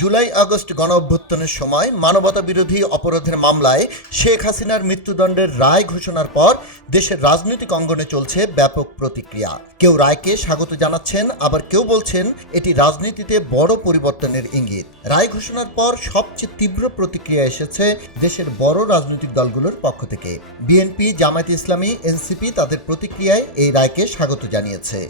July August গণ অভ্যুত্থানের সময় মানবতা বিরোধী অপরাধের মামলায় শেখ হাসিনার মৃত্যুদণ্ডের রায় ঘোষণার পর দেশের রাজনৈতিক অঙ্গনে চলছে ব্যাপক প্রতিক্রিয়া। কেউ রায়কে স্বাগত জানাচ্ছেন, আবার কেউ বলছেন এটি রাজনীতিতে বড় পরিবর্তনের ইঙ্গিত। রায় ঘোষণার পর সবচেয়ে তীব্র প্রতিক্রিয়া এসেছে দেশের বড় রাজনৈতিক দলগুলোর পক্ষ থেকে। বিএনপি, জামায়াত ইসলামী, এনসিপি তাদের প্রতিক্রিয়ায় এই রায়কে স্বাগত জানিয়েছে।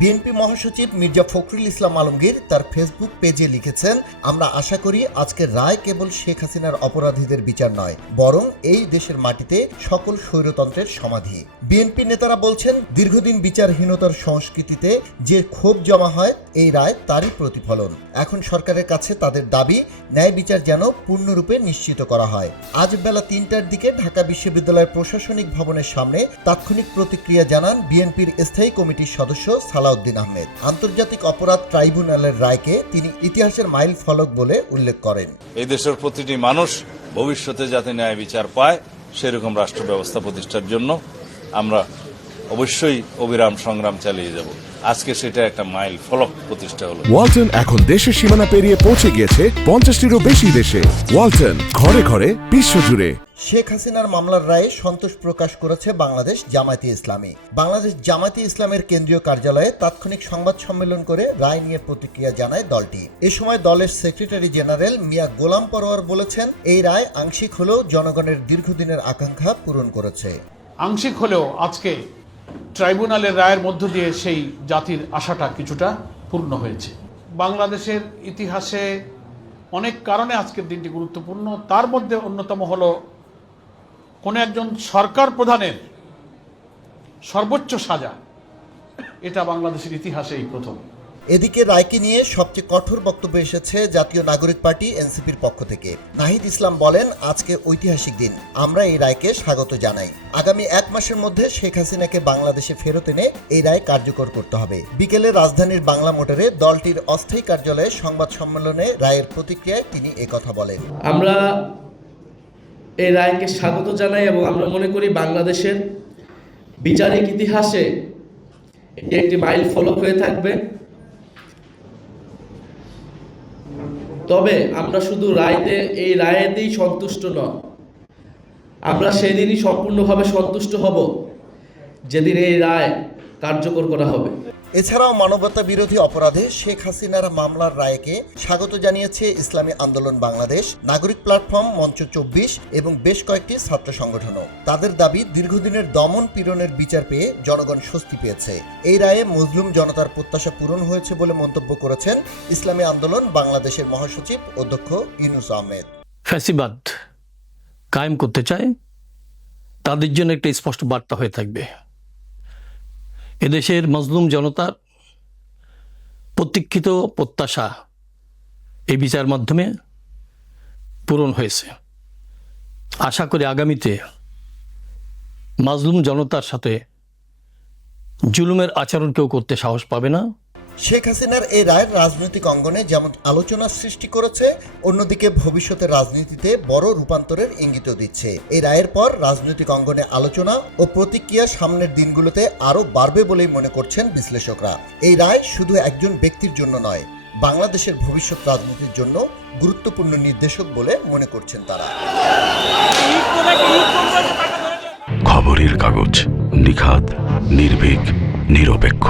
বিএনপি মহাসচিব মির্জা ফখরুল ইসলাম আলমগীর তার ফেসবুক পেজে লিখেছেন, আমরা আশা করি আজকের রায় কেবল শেখ হাসিনার অপরাধীদের বিচার নয়, বরং এই দেশের মাটিতে সকল স্বৈরতন্ত্রের সমাধি। বিএনপি নেতারা বলছেন, দীর্ঘদিন বিচারহীনতার সংস্কৃতিতে যে ক্ষোভ জমা হয়, এই রায় তারই প্রতিফলন। এখন সরকারের কাছে তাদের দাবি, ন্যায় বিচার যেন পূর্ণরূপে নিশ্চিত করা হয়। আজ বেলা তিনটার দিকে ঢাকা বিশ্ববিদ্যালয়ের প্রশাসনিক ভবনের সামনে তাৎক্ষণিক প্রতিক্রিয়া জানান বিএনপির স্থায়ী কমিটির সদস্য সালাউদ্দিন আহমেদ। আন্তর্জাতিক অপরাধ ট্রাইব্যুনালের রায়কে তিনি ইতিহাসের মাইল ফলক বলে উল্লেখ করেন। এই দেশের প্রতিটি মানুষ ভবিষ্যতে যাতে ন্যায় বিচার পায়, সেরকম রাষ্ট্র ব্যবস্থা প্রতিষ্ঠার জন্য আমরা অবশ্যই অবিরাম সংগ্রাম চালিয়ে যাব। আজকে সেটা একটা মাইল ফলক প্রতিষ্ঠা হলো। ওয়ালটন এখন দেশের সীমানা পেরিয়ে পৌঁছে গিয়েছে পঞ্চাশটিরও বেশি দেশে। ওয়ালটন ঘরে ঘরে বিশ্বজুড়ে। শেখ হাসিনার মামলার রায়ে সন্তোষ প্রকাশ করেছে বাংলাদেশ জামায়াতে ইসলামী। বাংলাদেশ জামায়াতে ইসলামের কেন্দ্রীয় কার্যালয়ে তাৎক্ষণিক সংবাদ সম্মেলন করে রায় নিয়ে প্রতিক্রিয়া জানায় দলটি। এ সময় দলের সেক্রেটারি জেনারেল মিয়া গোলাম পরোয়ার বলেছেন এই রায় আংশিক হলেও জনগণের দীর্ঘদিনের আকাঙ্ক্ষা পূরণ করেছে। আংশিক হলেও আজকে ট্রাইব্যুনালের রায়ের মধ্য দিয়ে সেই জাতির আশাটা কিছুটা পূর্ণ হয়েছে। বাংলাদেশের ইতিহাসে অনেক কারণে আজকের দিনটি গুরুত্বপূর্ণ। তার মধ্যে অন্যতম হল, কোন একজন সরকার প্রধানের সর্বোচ্চ সাজা। এটা বাংলাদেশের ইতিহাসে এই প্রথম। এদিকে রায়কে নিয়ে সবচেয়ে কঠোর বক্তব্য এসেছে জাতীয় নাগরিক পার্টি এনসিপির পক্ষ থেকে। নাহিদ ইসলাম বলেন, আজকে ঐতিহাসিক দিন। আমরা এই রায়কে স্বাগত জানাই। আগামী এক মাসের মধ্যে শেখ হাসিনাকে বাংলাদেশে ফেরত এনে এই রায় কার্যকর করতে হবে। বিকেলে রাজধানীর বাংলা মোটরে দলটির অস্থায়ী কার্যালয়ে সংবাদ সম্মেলনে রায়ের প্রতিক্রিয়ায় তিনি একথা বলেন। আমরা এই রায়কে স্বাগত জানাই এবং আমরা মনে করি বাংলাদেশের বিচারিক ইতিহাসে এটি একটি মাইল ফলক হয়ে থাকবে। তবে আমরা শুধু রায়তে, এই রায়েতেই সন্তুষ্ট নয়। আমরা সেদিনই সম্পূর্ণভাবে সন্তুষ্ট হব, যেদিন এই রায় কার্যকর করা হবে। এছাড়াও মানবতা বিরোধী অপরাধে শেখ হাসিনার মামলার রায়কে স্বাগত জানিয়েছে ইসলামী আন্দোলন বাংলাদেশ, নাগরিক প্ল্যাটফর্ম মঞ্চ চব্বিশ এবং বেশ কয়েকটি ছাত্র সংগঠনও। তাদের দাবি, দীর্ঘদিনের দমন পীড়নের বিচার পেয়ে জনগণ স্বস্তি পেয়েছে। এই রায়ে মজলুম জনতার প্রত্যাশা পূরণ হয়েছে বলে মন্তব্য করেছেন ইসলামী আন্দোলন বাংলাদেশের মহাসচিব অধ্যক্ষ ইউনুস আহমেদ। ফ্যাসিবাদ কায়েম করতে চায়, তাদের জন্য একটা স্পষ্ট বার্তা হয়ে থাকবে। এদেশের মজলুম জনতার প্রতীক্ষিত প্রত্যাশা এই বিচার মাধ্যমে পূরণ হয়েছে। আশা করি আগামীতে মাজলুম জনতার সাথে জুলুমের আচরণ কেউ করতে সাহস পাবে না। শেখ হাসিনার এই রায়ের রাজনৈতিক অঙ্গনে যেমন আলোচনা সৃষ্টি করেছে, অন্যদিকে ভবিষ্যতের রাজনীতিতে বড় রূপান্তরের ইঙ্গিতও দিচ্ছে। এই রায়ের পর রাজনৈতিক অঙ্গনে আলোচনা ও প্রতিক্রিয়া সামনের দিনগুলোতে আরও বাড়বে বলেই মনে করছেন বিশ্লেষকরা। এই রায় শুধু একজন ব্যক্তির জন্য নয়, বাংলাদেশের ভবিষ্যৎ রাজনীতির জন্য গুরুত্বপূর্ণ নির্দেশক বলে মনে করছেন তারা। খবরের কাগজ নিখাত নির্ভীক, নিরপেক্ষ।